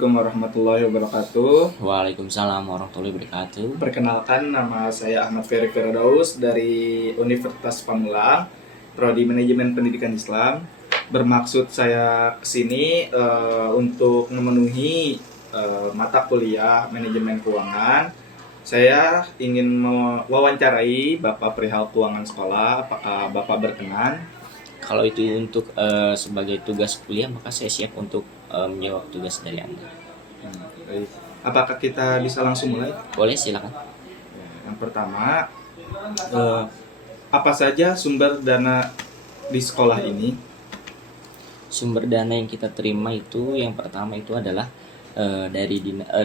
Assalamualaikum warahmatullahi wabarakatuh. Waalaikumsalam warahmatullahi wabarakatuh. Perkenalkan, nama saya Ahmad Ferry Firdaus dari Universitas Pamulang, Prodi Manajemen Pendidikan Islam. Bermaksud saya kesini untuk memenuhi mata kuliah Manajemen Keuangan. Saya ingin mewawancarai Bapak perihal keuangan sekolah. Apakah Bapak berkenan? Kalau itu untuk sebagai tugas kuliah, maka saya siap untuk menjawab tugas dari Anda. Baik. Apakah kita bisa langsung mulai? Boleh, silakan. Yang pertama, apa saja sumber dana di sekolah ini? Sumber dana yang kita terima itu yang pertama itu adalah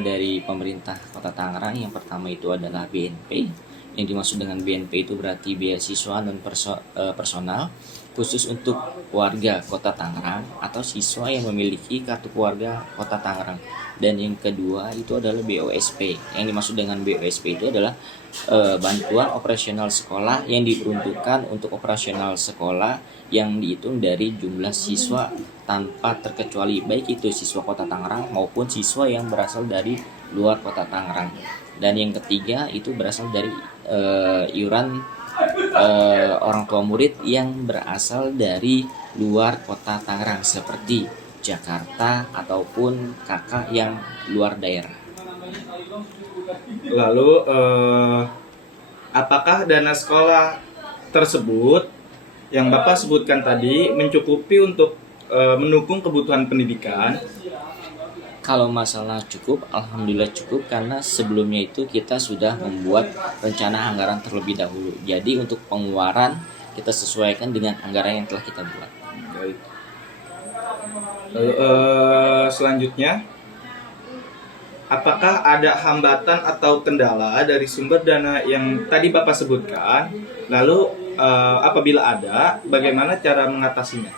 dari pemerintah Kota Tangerang. Yang pertama itu adalah BNP. Yang dimaksud dengan BNP itu berarti beasiswa non personal khusus untuk warga Kota Tangerang atau siswa yang memiliki kartu keluarga Kota Tangerang. Dan yang kedua itu adalah BOSP. Yang dimaksud dengan BOSP itu adalah bantuan operasional sekolah yang diperuntukkan untuk operasional sekolah yang dihitung dari jumlah siswa tanpa terkecuali, baik itu siswa Kota Tangerang maupun siswa yang berasal dari luar Kota Tangerang. Dan yang ketiga itu berasal dari iuran orang tua murid yang berasal dari luar Kota Tangerang seperti Jakarta ataupun kakak yang luar daerah. Lalu, apakah dana sekolah tersebut yang Bapak sebutkan tadi mencukupi untuk mendukung kebutuhan pendidikan? Kalau masalah cukup, alhamdulillah cukup, karena sebelumnya itu kita sudah membuat rencana anggaran terlebih dahulu. Jadi untuk pengeluaran kita sesuaikan dengan anggaran yang telah kita buat. Baik. Lalu, selanjutnya, apakah ada hambatan atau kendala dari sumber dana yang tadi Bapak sebutkan? Lalu, apabila ada, bagaimana cara mengatasinya?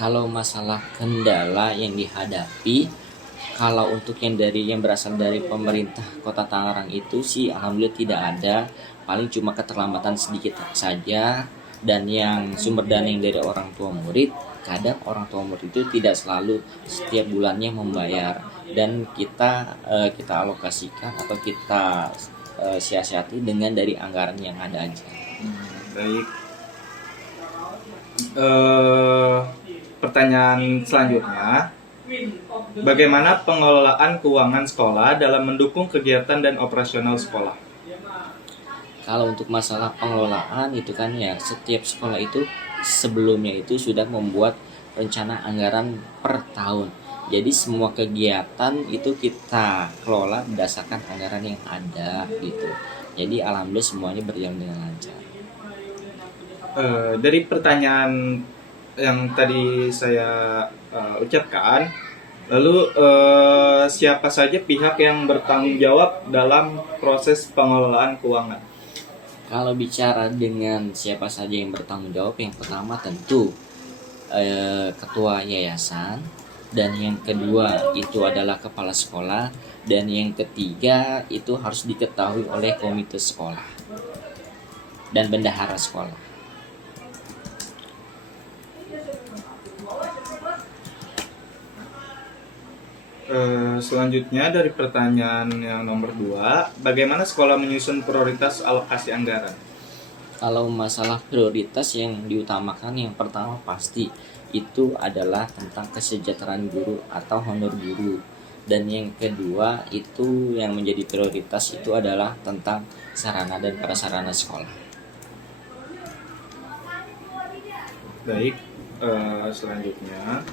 Kalau masalah kendala yang dihadapi, kalau untuk yang berasal dari pemerintah Kota Tangerang itu sih alhamdulillah tidak ada, paling cuma keterlambatan sedikit saja. Dan yang sumber dana yang dari orang tua murid, kadang orang tua murid itu tidak selalu setiap bulannya membayar, dan kita alokasikan atau kita siasati dengan dari anggaran yang ada aja. Baik. Pertanyaan selanjutnya, bagaimana pengelolaan keuangan sekolah dalam mendukung kegiatan dan operasional sekolah? Kalau untuk masalah pengelolaan itu kan ya, setiap sekolah itu sebelumnya itu sudah membuat rencana anggaran per tahun. Jadi semua kegiatan itu kita kelola berdasarkan anggaran yang ada gitu. Jadi alhamdulillah semuanya berjalan dengan lancar. Dari pertanyaan yang tadi saya ucapkan, lalu siapa saja pihak yang bertanggung jawab dalam proses pengelolaan keuangan? Kalau bicara dengan siapa saja yang bertanggung jawab, yang pertama tentu ketua yayasan, dan yang kedua itu adalah kepala sekolah, dan yang ketiga itu harus diketahui oleh komite sekolah dan bendahara sekolah. Selanjutnya dari pertanyaan yang nomor 2, bagaimana sekolah menyusun prioritas alokasi anggaran? Kalau masalah prioritas yang diutamakan, yang pertama pasti itu adalah tentang kesejahteraan guru atau honor guru. Dan yang kedua itu yang menjadi prioritas itu adalah tentang sarana dan prasarana sekolah. Baik, selanjutnya,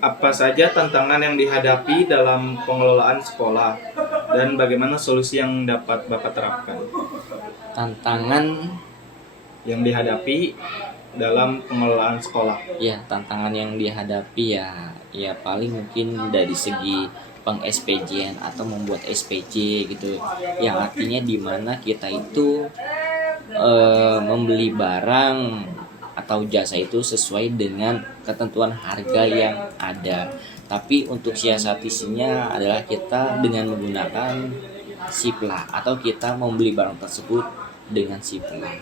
apa saja tantangan yang dihadapi dalam pengelolaan sekolah dan bagaimana solusi yang dapat Bapak terapkan? Tantangan Yang dihadapi dalam pengelolaan sekolah. ya, tantangan yang dihadapi ya paling mungkin dari segi peng-SPJ atau membuat SPJ gitu, yang artinya di mana kita itu membeli barang atau jasa itu sesuai dengan ketentuan harga yang ada. Tapi untuk siasatinya adalah kita dengan menggunakan siplah, atau kita membeli barang tersebut dengan siplah.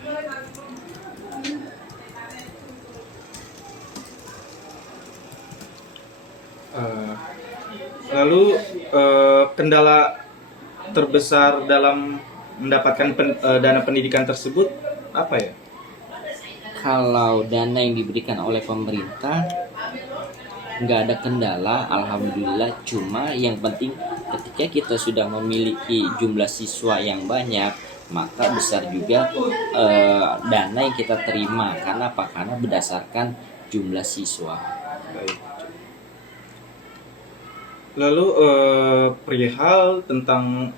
Eh, Lalu kendala terbesar dalam mendapatkan dana pendidikan tersebut apa ya? Kalau dana yang diberikan oleh pemerintah nggak ada kendala, alhamdulillah. Cuma yang penting ketika kita sudah memiliki jumlah siswa yang banyak, maka besar juga dana yang kita terima. Karena apa? Karena berdasarkan jumlah siswa. Baik. Lalu perihal tentang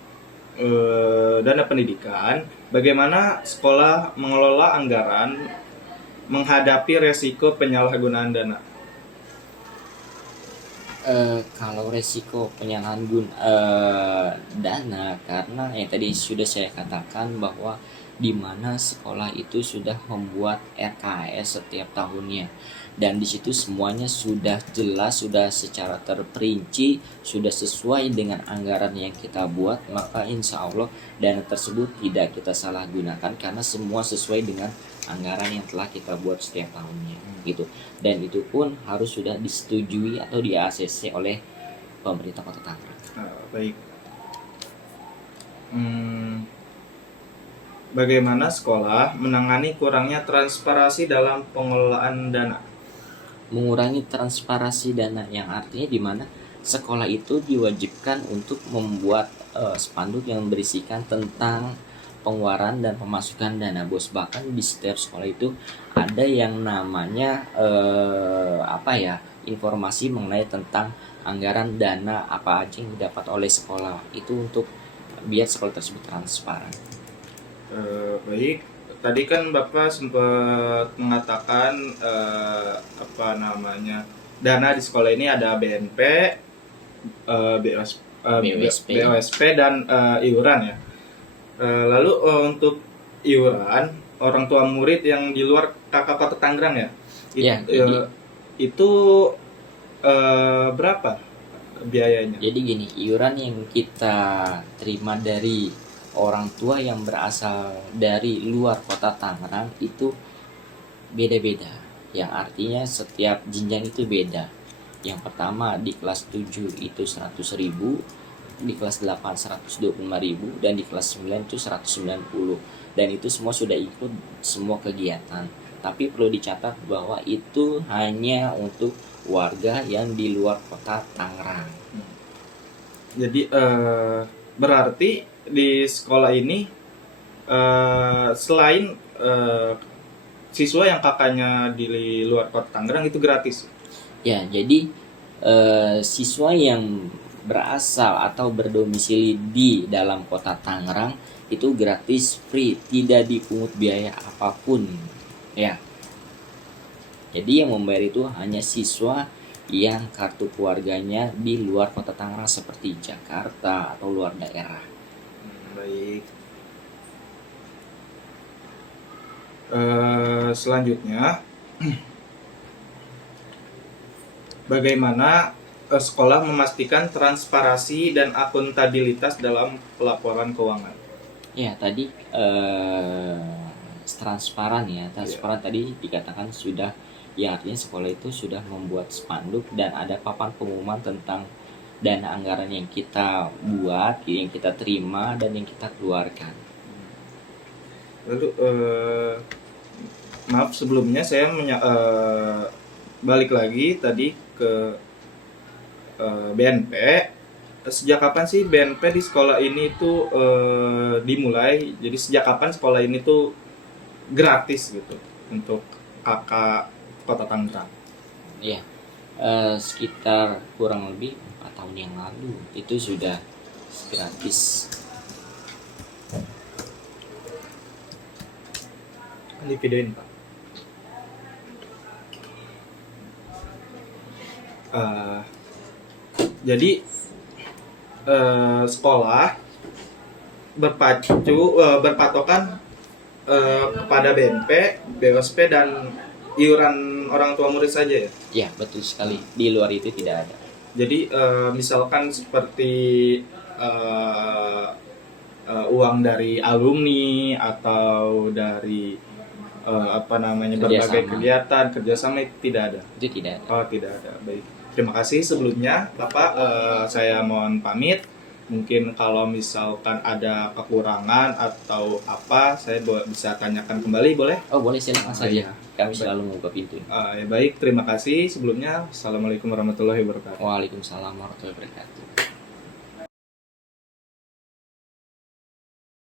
dana pendidikan, bagaimana sekolah mengelola anggaran menghadapi resiko penyalahgunaan dana? Kalau resiko penyalahgunaan dana, karena yang tadi sudah saya katakan bahwa di mana sekolah itu sudah membuat RKS setiap tahunnya, dan di situ semuanya sudah jelas, sudah secara terperinci, sudah sesuai dengan anggaran yang kita buat, maka insya Allah dana tersebut tidak kita salah gunakan karena semua sesuai dengan anggaran yang telah kita buat setiap tahunnya gitu. Dan itu pun harus sudah disetujui atau di ACC oleh pemerintah Kota Tangerang. Baik. Bagaimana sekolah menangani kurangnya transparansi dalam pengelolaan dana? Mengurangi transparansi dana, yang artinya di mana sekolah itu diwajibkan untuk membuat spanduk yang berisikan tentang pengeluaran dan pemasukan dana bos. Bahkan di setiap sekolah itu ada yang namanya informasi mengenai tentang anggaran dana apa aja yang didapat oleh sekolah, itu untuk biar sekolah tersebut transparan. Baik, tadi kan Bapak sempat mengatakan dana di sekolah ini ada BNP, BOSP dan iuran ya. Lalu untuk iuran orang tua murid yang di luar KK Kota Tangerang ya, itu berapa biayanya? Jadi gini, iuran yang kita terima dari orang tua yang berasal dari luar Kota Tangerang itu beda-beda, yang artinya setiap jenjang itu beda. Yang pertama di kelas 7 itu 100.000, di kelas 8 125.000, dan di kelas 9 itu 190. Dan itu semua sudah ikut semua kegiatan. Tapi perlu dicatat bahwa itu hanya untuk warga yang di luar Kota Tangerang. Jadi berarti di sekolah ini selain siswa yang kakaknya di luar Kota Tangerang itu gratis? Ya, jadi siswa yang berasal atau berdomisili di dalam Kota Tangerang itu gratis, free, tidak dipungut biaya apapun ya. Jadi yang membayar itu hanya siswa yang kartu keluarganya di luar Kota Tangerang seperti Jakarta atau luar daerah. Baik. Selanjutnya, bagaimana sekolah memastikan transparansi dan akuntabilitas dalam pelaporan keuangan? Ya, tadi transparan ya. Transparan tadi dikatakan sudah, ya artinya sekolah itu sudah membuat spanduk dan ada papan pengumuman tentang dana anggaran yang kita buat, yang kita terima dan yang kita keluarkan. Lalu maaf sebelumnya saya balik lagi tadi ke BNP. Sejak kapan sih BNP di sekolah ini tuh dimulai? Jadi sejak kapan sekolah ini tuh gratis gitu untuk kakak Kota Tangerang? Iya, sekitar kurang lebih 4 tahun yang lalu itu sudah gratis. Di videoin Pak. Jadi sekolah berpatokan kepada BNP, BOSP dan iuran orang tua murid saja ya? Ya, betul sekali. Di luar itu tidak ada. Jadi misalkan seperti uang dari alumni atau dari berbagai Kerjasama. kegiatan kerjasama itu tidak ada. Itu tidak ada. Oh, tidak ada. Baik. Terima kasih sebelumnya, Bapak. Saya mohon pamit. Mungkin kalau misalkan ada kekurangan atau apa, saya bisa tanyakan kembali, boleh? Oh boleh, silakan Iya. saja. Kami selalu membuka pintu. Ya baik, terima kasih sebelumnya. Assalamualaikum warahmatullahi wabarakatuh. Waalaikumsalam warahmatullahi wabarakatuh.